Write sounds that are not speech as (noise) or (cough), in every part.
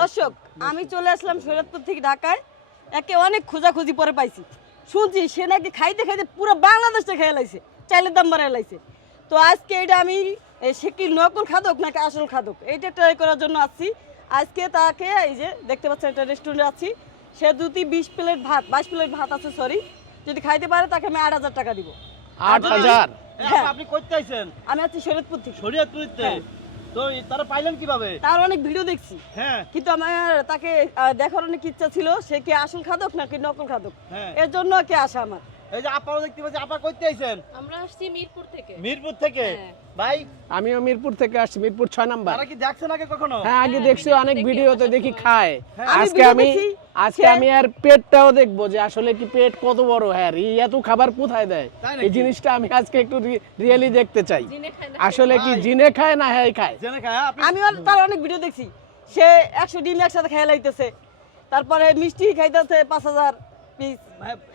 দর্শক আমি চলে আসলাম শরীয়তপুর থেকে ঢাকায়। একে অনেক খোঁজাখুঁজি পরে পাইছি। শুনছি সে নাকি খাইতে খাইতে পুরো বাংলাদেশটা খেয়ে লাইছে চাইলের দাম বাড়ায় লাইছে। তো আজকে এটা আমি সে কি নকল খাদক নাকি আসল খাদক? এইটা ট্রাই করার জন্য আসছি। আজকে তাকে এই যে দেখতে পাচ্ছেন একটা রেস্টুরেন্টে আছি। সে দুটি বিশ প্লেট ভাত বাইশ প্লেট ভাত আছে সরি যদি খাইতে পারে তাকে আমি আট হাজার টাকা দিব। আট হাজার? হ্যাঁ। আপনি করতে আমি আছি শরীয়তপুর থেকে। শরীয়তপুরিতে? হ্যাঁ। তো তারা পাইলেন কীভাবে? তার অনেক ভিডিও দেখছি। হ্যাঁ। কিন্তু আমার তাকে দেখার অনেক ইচ্ছা ছিল সে কি আসল খাদক নাকি নকল খাদক? হ্যাঁ। এর জন্য কে আসা আমার? এই যে আপাও দেখতে পাচ্ছি আপা করতে আইছেন? আমরা আসছি মিরপুর থেকে। মিরপুর থেকে? হ্যাঁ। ভাই? আমিও মিরপুর থেকে আসছি মিরপুর ছয় নাম্বার। তারা কি দেখছেন আগে কখনো? হ্যাঁ আগে দেখছি অনেক ভিডিওতে দেখি। খায়। হ্যাঁ। আজকে আমি আজকে আমি আর পেটটাও দেখব যে আসলে কি পেট কত বড়। হ্যাঁ এই এত খাবার কোথায় দেয়? এই জিনিসটা আমি আজকে একটু রিয়েলি দেখতে চাই। আসলে কি জিনে খায় না হ্যাঁ খায়? জেনে খায় আপনি আমি তার অনেক ভিডিও দেখছি। সে একশো ডিম একসাথে খেয়ে লাইতেছে। তারপরে মিষ্টি খাইতেছে পাঁচ হাজার। পিস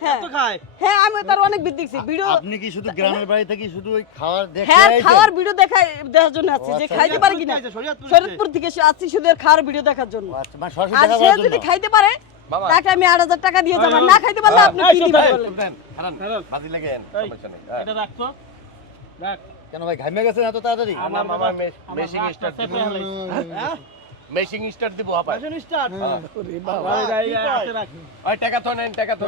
হ্যাঁ। এত খায়। হ্যাঁ আমি তার অনেক ভিডিও দেখছি। ভিডিও আপনি কি শুধু গ্রামের বাড়ি থেকে শুধু ওই খাওয়ার দেখে হ্যাঁ খাওয়ার ভিডিও দেখাই দেখার জন্য আছি। যে আচ্ছা। খাইতে পারে কিনা? শরীয়তপুর থেকে, শরীয়তপুর থেকে সে আসছি শুধু খাওয়ার ভিডিও দেখার জন্য। আচ্ছা, মানে সরাসরি আর দেখা যদি খাইতে পারে তাকে আমি আট হাজার টাকা দিয়ে যাব। না খাইতে পারলে আপনি কি দিবেন? ভাই। বাজি লাগেন সমস্যা নেই। এটা রাখতো রাখ। কেন ভাই ঘামে গেছেন এত তাড়াতাড়ি? আমার মামা মেশিং স্টার্ট হ্যাঁ মেশিং স্টার্ট দিব হাপায় ফ্যাশন স্টার্ট ওরে বাবা। ভাই ভাই হাতে রাখ। ওই টাকা তো নেন টাকা তো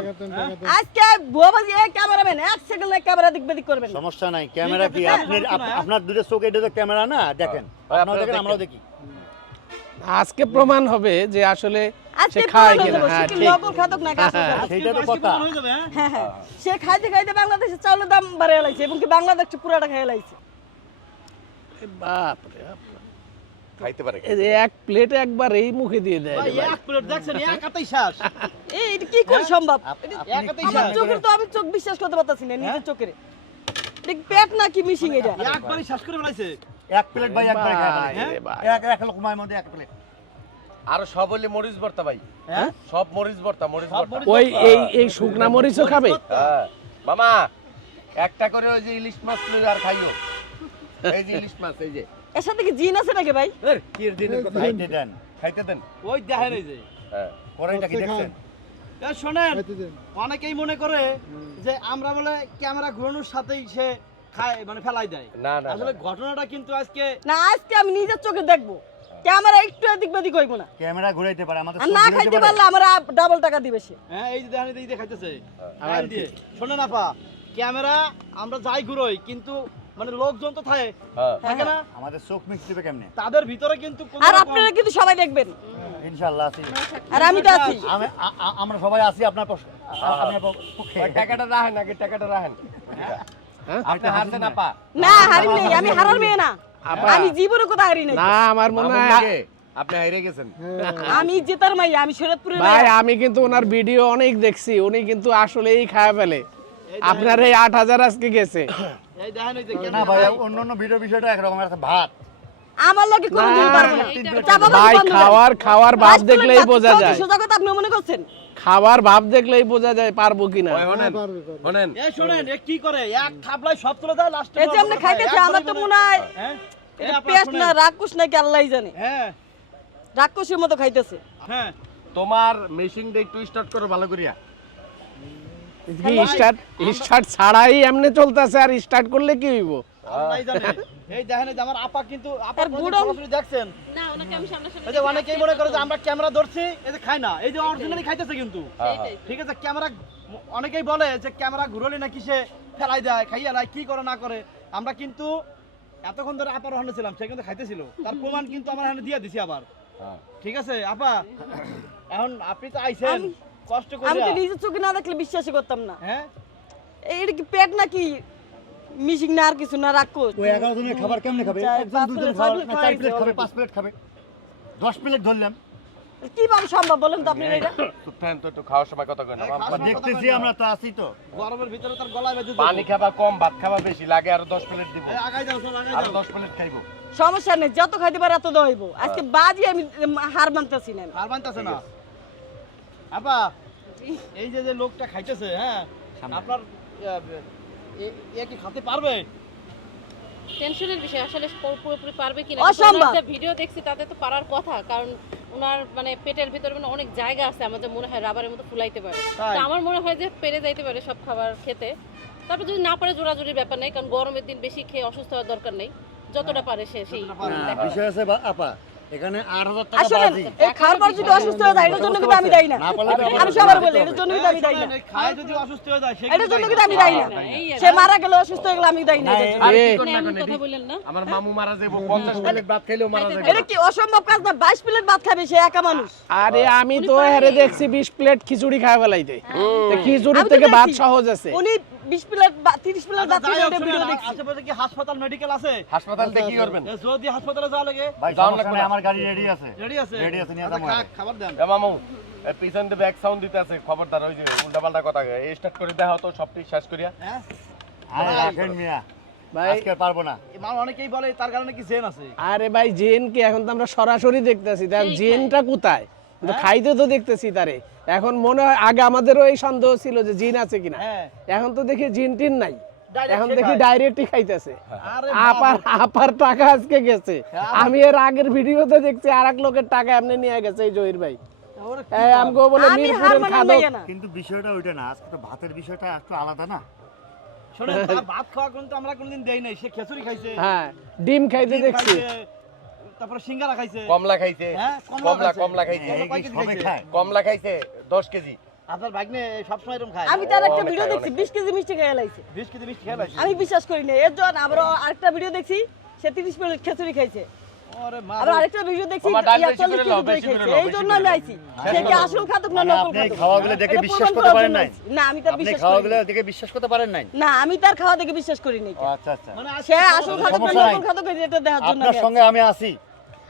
আজকে বুয়াবাজি এই ক্যামেরাম্যান এক সেকেন্ড ক্যামেরা দিক বেদিক করবেন। সমস্যা নাই ক্যামেরা কি? আছে, আপনার আপ- দুটো চোখ এটা তো ক্যামেরা না? দেখেন হ্যাঁ, আপনারা দেখেন। আমরাও দেখি। আজকে প্রমাণ হবে যে আসলে আজকে সে খায় কিনা। হ্যাঁ ঠিক। নকল খাদক নাকি? আসল খাদক। তো কথা। হয়ে হ্যাঁ? হ্যাঁ হ্যাঁ। সে খাইতে খাইতে বাংলাদেশের চাউলের দাম বাড়িয়ে লাইছে এবং কি বাংলাদেশ পুরাটা খেয়ে লাইছে। বাপ রে বাপ। খাইতে পারে এই এক প্লেট একবার এই মুখে দিয়ে দেয় ভাই এক প্লেট দেখছেন এক হাতেই শ্বাস (laughs) এই এটা কি করে সম্ভব? এক হাতেই কি চোখের তো আমি চোখ বিশ্বাস করতে পারতাছি না নিজের চোখের। দেখ পেট নাকি মিশিং এটা? একবারই শ্বাস করে ফেলাইছে। এক প্লেট ভাই একবার খায় হ্যাঁ? এক এক লোকমার মধ্যে এক প্লেট আর সব হইলে মরিচ ভর্তা ভাই। হ্যাঁ? সব মরিচ ভর্তা মরিচ ভর্তা। মরিচ ওই এই এই শুকনা মরিচও খাবে? হ্যাঁ। মামা একটা করে ওই যে ইলিশ মাছ আর খাইও। এই যে ইলিশ মাছ এই যে। এর সাথে কি জিন আছে নাকি ভাই? কি এর দিনের কথা? খাইতে দেন। খাইতে দেন। ওই দেখেন এই যে। হ্যাঁ কড়াইটা কি দেখছেন? শোনেন অনেকেই মনে করে যে আমরা বলে ক্যামেরা ঘোরানোর সাথেই সে খায় মানে ফেলাই দেয়। না না আসলে ঘটনাটা কিন্তু আজকে না আজকে আমি নিজের চোখে দেখব। ক্যামেরা একটু এদিক বেদিক হইব না। ক্যামেরা ঘুরাইতে পারে আমাদের না খাইতে পারলে আমরা ডাবল টাকা দিবে সে। হ্যাঁ এই যে দেখেন এই যে দেখাইতেছে আবার লাইন দিয়ে শোনেন আপা ক্যামেরা আমরা যাই ঘুরোই কিন্তু মানে লোকজন তো থাকে। হ্যাঁ। থাকে না? আমাদের চোখ মিক্স দিবে কেমনে? তাদের ভিতরে কিন্তু আর আপনারা কিন্তু সবাই দেখবেন। ইনশাআল্লাহ আছি। আর আমি তো আছি। আমরা সবাই আছি আপনার পক্ষ- আপনার পক্ষে টাকাটা রাখেন আগে টাকাটা রাখেন। হ্যাঁ? আপনি হারছেন আপা। না হারি নেই আমি হারার মেয়ে না। আমি জীবনে কোথাও হারি নাই। না আমার মনে হয় আপনি হেরে গেছেন। আমি জেতার মাই আমি শরৎপুরের ভাই আমি কিন্তু ওনার ভিডিও অনেক দেখছি উনি কিন্তু আসলেই খায় ফেলে। আপনার এই আট হাজার আজকে গেছে। না ভাই অন্য অন্য ভিডিও বিষয়টা একরকম ভাত। আমার লগে কোনো না। দিন পারব না। ভাই খাওয়ার খাওয়ার ভাব দেখলেই বোঝা যায়। সোজা কথা আপনি মনে করছেন? খাবার ভাব দেখলেই বোঝা যায় পারব কিনা শোনেন এ কি করে? এক থাবলায় সব তুলে দেয় লাস্টে এই যে আপনি খাইতেছে আমার তো মনে হয় হ্যাঁ? এটা না নাকি আল্লাহই জানে। হ্যাঁ। রাক্ষসের মতো খাইতেছে। হ্যাঁ। তোমার মেশিনটা একটু স্টার্ট করো ভালো করিয়া। স্টার্ট স্টার্ট ছাড়াই এমনি চলতেছে আর স্টার্ট করলে কি হইব? এই দেখেন আমার আপা কিন্তু আপা বুড়ো- দেখছেন। না ওনাকে আমি সামনাসামনি এই যে অনেকেই মনে করে যে আমরা ক্যামেরা ধরছি এই যে খায় না। এই যে অরিজিনালি খাইতেছে কিন্তু। ঠিক আছে ক্যামেরা অনেকেই বলে যে ক্যামেরা ঘুরলে নাকি সে ফেলাই দেয় খাইয়া দেয় কি করে না করে। আমরা কিন্তু এতক্ষণ ধরে আপার ওখানে ছিলাম সে কিন্তু খাইতেছিল। তার প্রমাণ কিন্তু আমার এখানে দিয়ে দিছি আবার। হ্যাঁ। ঠিক আছে আপা এখন আপনি তো আইছেন। কষ্ট আমি তো নিজের চোখে না দেখলে বিশ্বাসই করতাম না। হ্যাঁ? এটা কি পেট নাকি মিশিং না আর কিছু না ওই এগারো জনের খাবার কেমনে খাবে? একজন দুজন ছয় না, চার প্লেট খাবে পাঁচ প্লেট খাবে দশ প্লেট ধরলাম। কীভাবে সম্ভব বলেন তো আপনি এটা? চুপ থাকেন তো একটু খাওয়ার সময় কথা সময়- দেখতেছি আমরা তো আছি তো। গরমের ভিতরে তার গলায় বেঁধে পানি খাবা কম ভাত খাবা বেশি লাগে আরও দশ প্লেট দিব। আগাই যাও সব আগাই যাও। দশ প্লেট খাইবো। সমস্যা নেই যত খাইতে পারে এত দেওয়া হইব। আজকে বাজি আমি হার মানতেছি না। আমি। আর মানতেছে না? আপা এই যে যে লোকটা খাইতেছে হ্যাঁ আপনার এ- কি খেতে পারবে? টেনশনের বিষয় আসলে পুরোপুরি পারবে কিনা? অসম্ভব। ভিডিও দেখছি তাতে তো পারার কথা কারণ ওনার মানে পেটের ভিতরে মানে অনেক জায়গা আছে আমাদের মনে হয় রাবারের মতো ফুলাইতে পারে। তো আমার মনে হয় যে পেরে যাইতে পারে সব খাবার খেতে। তারপর যদি না পারে জোরাজুরির ব্যাপার নেই কারণ গরমের দিন বেশি খেয়ে অসুস্থ হওয়ার দরকার নেই। যতটা পারে সে সেই বিষয় আছে আপা এখানে আট হাজার টাকা আসলে বাজি। এই পর যদি অসুস্থ হয়ে যায় এটার জন্য কিন্তু আমি দায়ী না। আমি সবার বলি এটার জন্য কিন্তু আমি দায়ী না। খায় যদি অসুস্থ হয়ে যায় এটার জন্য কিন্তু আমি দায়ী না। সে মারা গেলে অসুস্থ হয়ে গেলে আমি দায়ী না কথা বললেন না? আমার মামু মারা যাব পঞ্চাশ প্লেট ভাত খেলেও মারা যাবে এটা কি অসম্ভব কাজ না? বাইশ প্লেট ভাত খাবে সে একা মানুষ। আরে আমি তো হেরে দেখছি বিশ প্লেট খিচুড়ি খায় ফেলাইতে। তো খিচুড়ি থেকে ভাত সহজ আছে। উনি বিশ প্লেট বা তিরিশ প্লেট আচ্ছা, ভাত যাই খেয়ে হোক, ওটা ভিডিও দেখছি। আশেপাশে কি হাসপাতাল মেডিকেল আছে? হাসপাতাল থেকে কি করবেন? যদি হাসপাতালে যাওয়া লাগে। ভাই যাও না। আমার গাড়ি রেডি আছে। রেডি আছে? Ready আছে, নিয়ে আচ্ছা, যাব খাবার দেন। এ মামু এ পিছন দিয়ে ব্যাক সাউন্ড দিতে আছে খবরদার ওই যে উল্টাপাল্টা কথা স্টার্ট করে দেখা তো সবটি শেষ করিয়া। হ্যাঁ? আরে রাখেন মিয়া। ভাই আজকে পারব না। অনেকেই বলে তার কারণে কি জেন আছে? আরে ভাই জেন কি? এখন তো আমরা সরাসরি দেখতেছি। জেনটা কোথায়? কিন্তু হ্যাঁ? খাইতে তো দেখতেছি তারে। এখন মনে হয় আগে আমাদেরও এই সন্দেহ ছিল যে জিন আছে কিনা। হ্যাঁ। এখন তো দেখি জিন টিন নাই। এখন দেখি ডাইরেক্টই খাইতেছে। আপার আপার টাকা আজকে গেছে। হ্যাঁ, আমি এর আগের ভিডিওতে দেখছি আর এক লোকের টাকা এমনি নিয়ে গেছে এই জহির ভাই। ওরে আমগো বলে মিরপুরের খাদক। কিন্তু বিষয়টা ওইটা না আজকে তো ভাতের বিষয়টা একটু আলাদা না? শোনেন ভাত খাওয়া কিন্তু আমরা কোনোদিন দেই নাই। সে খেচুড়ি খাইছে। হ্যাঁ ডিম খাইতে দেখছি। তারপরে সিঙ্গারা খাইছে। কমলা খাইছে। হ্যাঁ, কমলা কমলা খাইছে। কমলা খাইছে। কমলা এই কয় কি কেজি সবে খাইছে? খায়। কমলা খাইছে দশ কেজি। আপনার ভাগ্নে সবসময় এরকম খায়। আমি তার একটা ভিডিও দেখছি অনেক বিশ কেজি মিষ্টি খেয়ে লাইছে। বিশ কেজি মিষ্টি খেয়ে লাইছে। আমি বিশ্বাস করি না। এর জন্য আবার আরেকটা ভিডিও দেখছি সে তিরিশ প্লেট খিচুড়ি খাইছে। আবার আরেকটা ভিডিও দেখছি আমার ডাল বেশি চল্লিশ করে কেজি লাও, দই বেশি করে খাইছে। লাও, এই জন্য আমি আইছি। সে আসল খাদক না নকল আপনি খাওয়াগুলো দেখে বিশ্বাস করতে পারেন নাই। না আমি তার বিশ্বাস খাওয়াগুলো করি দেখে বিশ্বাস করতে পারেন নাই? না আমি তার খাওয়া দেখে বিশ্বাস করি নাই আচ্ছা আচ্ছা। মানে সে আসল খাদক না নকল খাদক এটা দেখার জন্য আপনার আমি সঙ্গে আমি আছি।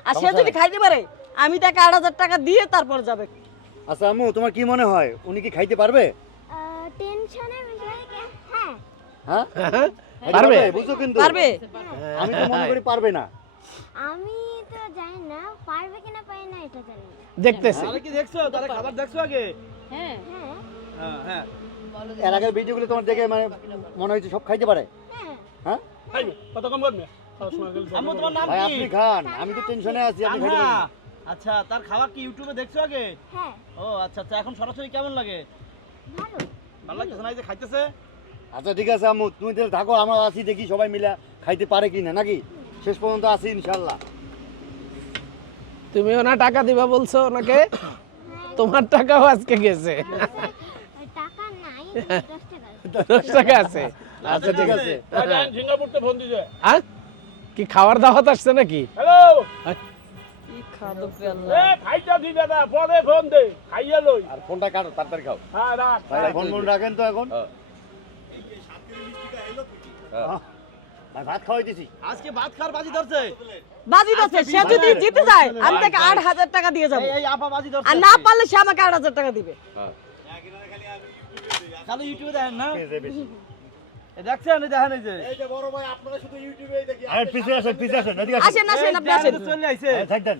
আর সে যদি খাইতে পারে আমি তাকে আট হাজার টাকা দিয়ে তারপর যাবে। আচ্ছা আম্মু তোমার কি মনে হয়? উনি কি খাইতে পারবে? হ্যাঁ। হ্যাঁ? হ্যাঁ? পারবে? বুঝছ কিন্তু? পারবে? আমি তো মনে করি পারবে না। আমি তো জানি না পারবে কিনা পারি না এটা জানি দেখতেছি। কি দেখছ? তাহলে খাবার দেখছ আগে? হ্যাঁ। হ্যাঁ। হ্যাঁ হ্যাঁ। এর আগের ভিডিওগুলো তোমার দেখে মানে মনে হয়েছে সব খাইতে পারে। হ্যাঁ। হ্যাঁ? আম্মু তোমার নাম ভাই কি? আপনি খান। আমি তো টেনশনে আছি আপনি খাইতে পারেন আচ্ছা তার খাবার কি ইউটিউবে দেখছ আগে? হ্যাঁ। ও আচ্ছা আচ্ছা এখন সরাসরি কেমন লাগে? ভালো। ভালো লাগতেছে না এই যে খাইতেছে? আচ্ছা ঠিক আছে আম্মু তুমি তাহলে থাকো আমরা আছি দেখি সবাই মিলে খাইতে পারে কিনা নাকি? শেষ পর্যন্ত আছি ইনশাল্লাহ তুমি ওনা টাকা দিবা বলছো ওনাকে? তোমার টাকাও আজকে গেছে। ওই টাকা নাই দশ টাকা দশ টাকা আছে। আচ্ছা ঠিক আছে। হ্যাঁ? কি খাওয়ার দাওয়াত আসছে নাকি? কি খাদক রে আল্লাহ? আর ফোনটা কাটো তাড়াতাড়ি খাও। ভাই ফোন ফোন রাখেন তো এখন। হ্যাঁ। আহ, ভাই ভাত খাওয়াই দিছি আজকে ভাত খাওয়ার বাজি ধরছে। বাজি ধরছে সে যদি জিতে যায় আমি তাকে আট হাজার টাকা দিয়ে যাব। এই এই আপা বাজি ধরছে। আর না পারলে সে আমাকে আট হাজার টাকা দিবে। হ্যাঁ। খালি ইউটিউবে দেখেন না? এই দেখছেন? এই দেখেন এই যে। আরে পিছে আসেন পিছে আসেন এদিকে আসেন। আসেন আসেন আপনি এই আসেন। চলে আইছে। এই, থাক দেন।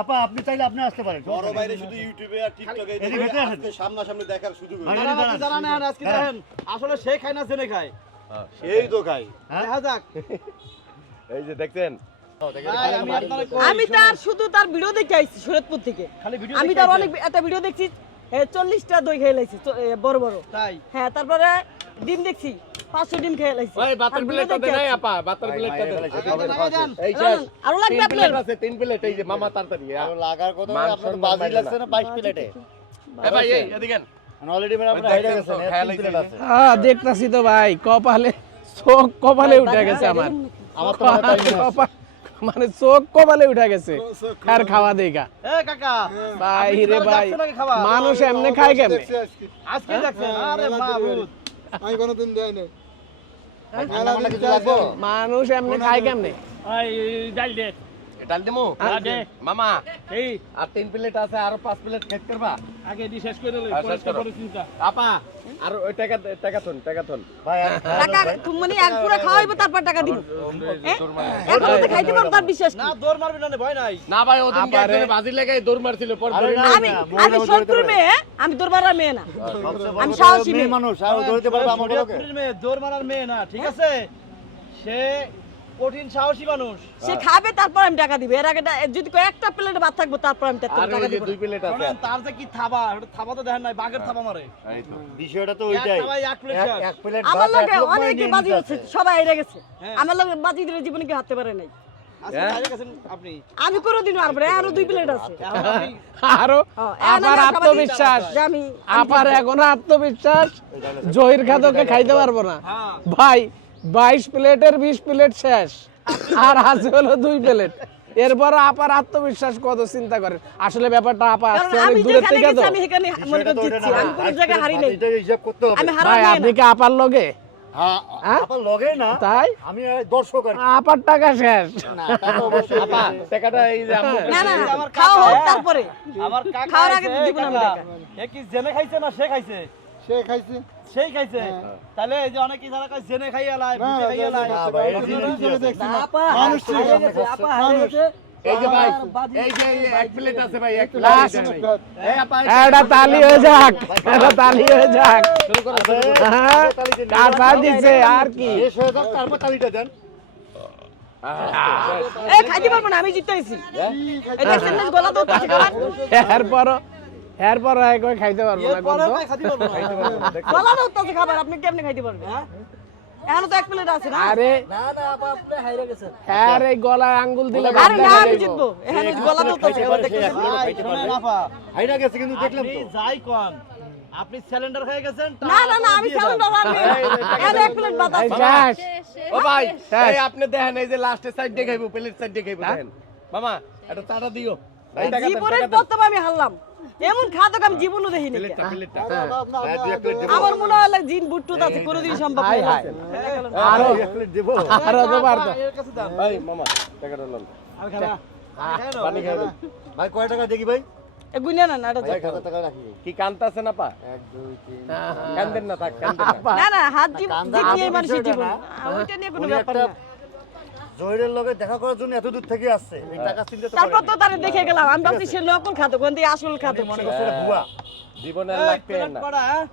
আপা আপনি চাইলে আপনি আসতে পারেন বড় বাইরে শুধু ইউটিউবে আর টিকটকে এদিকে ভেতরে আসেন। সামনাসামনি দেখার সুযোগ। ভাই, আপনি আর আজকে হ্যাঁ। দেখেন আসলে সে খায় না জেনে খায়। সেই তো খাই হ্যাঁ? দেখা যাক। এই যে দেখছেন? আমি আপনারে। তার শুধু তার ভিডিও দেখে আইছি সুরতপুর থেকে। আমি তার অনেক একটা ভিডিও দেখছি চল্লিশটা দই খেয়ে লাইছি বড় বড়। তাই? হ্যাঁ তারপরে ডিম দেখছি পাঁচশো ডিম খেয়ে লাইছি ওই বাতার প্লেটটা দেন এই আপা বাতার ভাই, প্লেটটা দেন ভাই, দেন। এই শেষ আরও লাগবে আপনার প্লেট আছে তিন প্লেট এই যে মামা তাড়াতাড়ি আরও লাগার কথা মান আপনার বাজি লাগছে না 22 প্লেটে এ ভাই এই এদিকে আন। অলরেডি মানে আপনার ওই হাইরা গেছেন তো, হয়েছে। আছে হ্যাঁ দেখতাছি তো ভাই কপালে চোখ কপালে উঠে গেছে আমার আমার তো মনে হয় তাই কপা- মানে চোখ কপালে উঠে গেছে আর খাওয়া দেখা এ কাকা ভাই রে ভাই মানুষ এমনি খায় কেমনে আজকে দেখছেন আরে মা ভূত আমি কোনোদিন দেয় নাই। লাগবো মানুষ এমনি খায় কেমনে? এটা দিমু? মামা এই। আর তিন প্লেট আছে আর পাঁচ প্লেট খেত করবা? আগে দি শেষ করে আপা আর ওই টাকা টাকা থন টাকা থন। ভাই টাকা মানে এক পুরো খাওয়াইবো তারপর টাকা দিব। হ্যাঁ? এখন তো খাইতে পারব তার বিশ্বাস না দৌড় মারবি না ভয় নাই। না ভাই ওদিন একজনে বাজি লাগাই দৌড় মারছিল পর আমি আমি দৌড়াতে মেয়ে হ্যাঁ? আমি দরবারের মেয়ে না। আমি সাহসী মেয়ে। মানুষ আর দৌড়তে পারবে আমার মেয়ে দৌড় মারার মেয়ে না ঠিক আছে? সে কঠিন সাহসী মানুষ। সে খাবে তারপর আমি টাকা দিব। এর আগে যদি কয়েকটা প্লেটে ভাত থাকব তারপর আমি টাকা দিব। দুই প্লেট আছে। তার যে কি থাবা থাবা তো দেখেন নাই বাঘের থাবা মারে। এই তো বিষয়টা তো ওইটাই। এক প্লেট এক- প্লেট আমার লগে অনেকে বাজি হচ্ছে সবাই হেরে গেছে। হ্যাঁ। আমার লগে বাজি দিলে জীবনে কেউ হারতে পারে নাই। আজকে হ্যাঁ? আমি কোনোদিনও পারব না আরও দুই প্লেট আছে। আরও হ্যাঁ, আপার আত্মবিশ্বাস। যে আমি আপার এখনও আত্মবিশ্বাস। জহির খাদকে খাইতে পারব না। হ্যাঁ। ভাই বাইশ প্লেটের বিশ প্লেট শেষ। আর আছে হলো দুই প্লেট। এরপর আপার আত্মবিশ্বাস কত চিন্তা করেন আসলে ব্যাপারটা আপা আসছে অনেক থেকে তো। আমি সেখানে মনে বিষয়টা করে তো ওইটা জিতছি আমি কোনো জায়গায় হারি নাই। এটাই হিসাব করতে হবে। আমি হারা ভাই আপনি কি আপার লগে? হ্যাঁ হ্যাঁ? আপনার লগে না তাই? আমি আর দর্শক আর কি। আপার টাকা শেষ। আমার খাওয়ার আগে জেনে খাইছে না সে খাইছে? সে খাইছে? সেই খাইছে? তাহলে এই যে অনেকে যারা খায় জেনে খাইয়া লাই না, বুঝে খাইয়া লাই না ভাই, এই জিনিস কি আছে? দেখছি। না। আপা মানুষ ঠিক আছে, আপা হারে গেছে। এই যে ভাই এই যে এক প্লেট আছে ভাই এক প্লেট এই আপা এটা তালি হয়ে যাক এটা তালি হয়ে যাক। শুরু করো আরে, হ্যাঁ তালি দেন। কাঁচা দিছে আর কি। শেষ হয়ে যাক, তারপর তালিটা দেন। এ খাইতে পারব না আমি জিততে গেছি এই দেখছেন না গলা তো খাবার এরপর কই খাইতে পারব না খাইতে পারব না। খাবার আপনি কেমনে খাইতে পারবেন? হ্যাঁ? এখনও তো এক প্লেট আছে না? আরে না না আপা আপনি হাইরে গেছেন। হ্যাঁ গলায় আঙ্গুল দিলে আরে না আমি। জিতবো। এখানে গলা তো। আপা, হাইরা গেছে কিন্তু দেখলাম আপনি তো। যাই কোন আপনি সিলিন্ডার খেয়ে গেছেন না না না আমি। বাবা আমি আমি এক প্লেট আছে। শেষ ও ভাই এই আপনি দেখেন এই যে লাস্টে সাইড দিয়ে খাইবো প্লেট সাইড দিয়ে খাইবো দেখেন। মামা এটা চাটা দিও। জীবনের প্রথম আমি হারলাম। এমন খাদক আমি জীবনও দেখিনি হ্যাঁ, দেবো। আমার মনে হয় জিন বুট্টুত আছে কোনোদিন সম্ভব না আরও এক প্লেট দেবো। আরও তো পারতো এর কাছে দাম এই মামা টাকাটা লন আমি খানা পানি খাই লন। ভাই কয় টাকা দেখি ভাই? এ না না এটা ভাই হাজার টাকা রাখি। কি কান্তাছে না পা? কান্দেন না থাক কান্দেন না। হাত জিত কান্দা জিত মানুষের জীবন। ওইটা নিয়ে কোনো ব্যাপার না। জহিরের লগে দেখা করার জন্য এত দূর থেকে আসছে। এই টাকা চিনতে তো তারপর তো তারে দেখে গেলাম আমি ভাবছি সে নকল খাতো কোন দিয়ে আসল খাতো মনে করছে এটা ভুয়া। জীবনে এই লাগতে প্লেট না। হ্যাঁ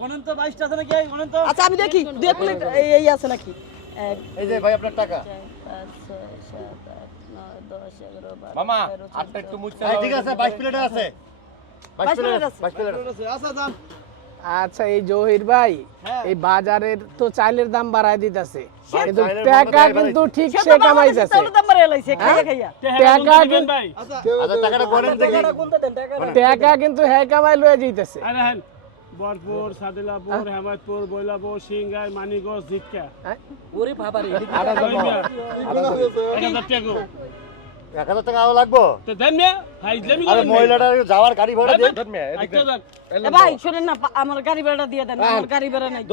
গণেন তো 22টা আছে নাকি? এই তো আচ্ছা আমি দেখি দুই প্লেট এই এই আছে নাকি? এই যে ভাই আপনার টাকা। মামা আটটা একটু মুছতে ঠিক আছে বাইশ প্লেটে আছে। বাইশ 22 প্লেট আছে বাইশ প্লেট আছে আচ্ছা যান। আচ্ছা এই জহির ভাই হ্যাঁ। এই বাজারের তো চাইলের দাম বাড়ায় দিতেছে। কিন্তু টাকা কিন্তু ঠিক সে কামাইতেছে। চাউলের দাম বাড়ায় লাইছে, খাইয়া খাইয়া। টাকা কিন্তু আচ্ছা আচ্ছা টাকা কিন্তু হ্যাঁ কামাই লয়ে যাইতেছে। বরপুর সাদিলাপুর হেমায়তপুর বৈলাপুর সিংগাই মানিগঞ্জ। এক হাজার টাকা আরও লাগবো? আরে মহিলাটা যাওয়ার গাড়ি ভাড়া দিয়ে আচ্ছা ভাই শোনেন না আমার গাড়ি ভাড়া দিয়ে দেন আমার গাড়ি ভাড়া নাই।